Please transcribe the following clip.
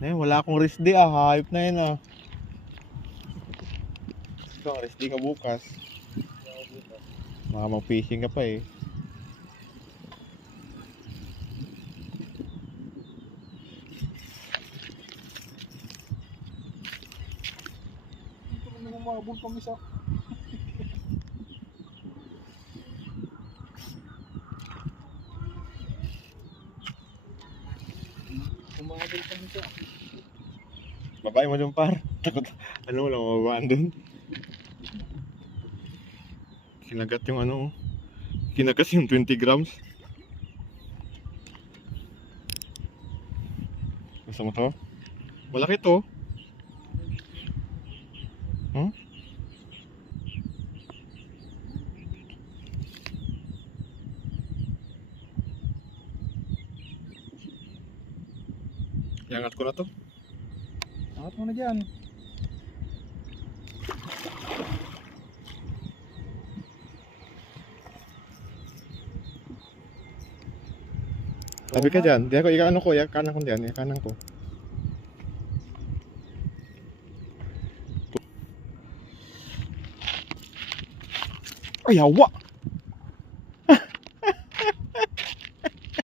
Na yun, wala akong rest day hayop na yun Ikaw, rest day ka bukas. Baka mag-fishing ka pa eh. Dito ko nang umabol pang isa. Umabol pang isa. Babae mo dun par. Takot, ano mo lang mababaan dun. Kinagat yung kinagat yung 20 grams. Gusto mo to? Malaki to. Iangat ko na to. Angat mo na dyan. Tabi ka dyan. Di ako, kanan ko dyan. Kanan ko. Ay, hawa!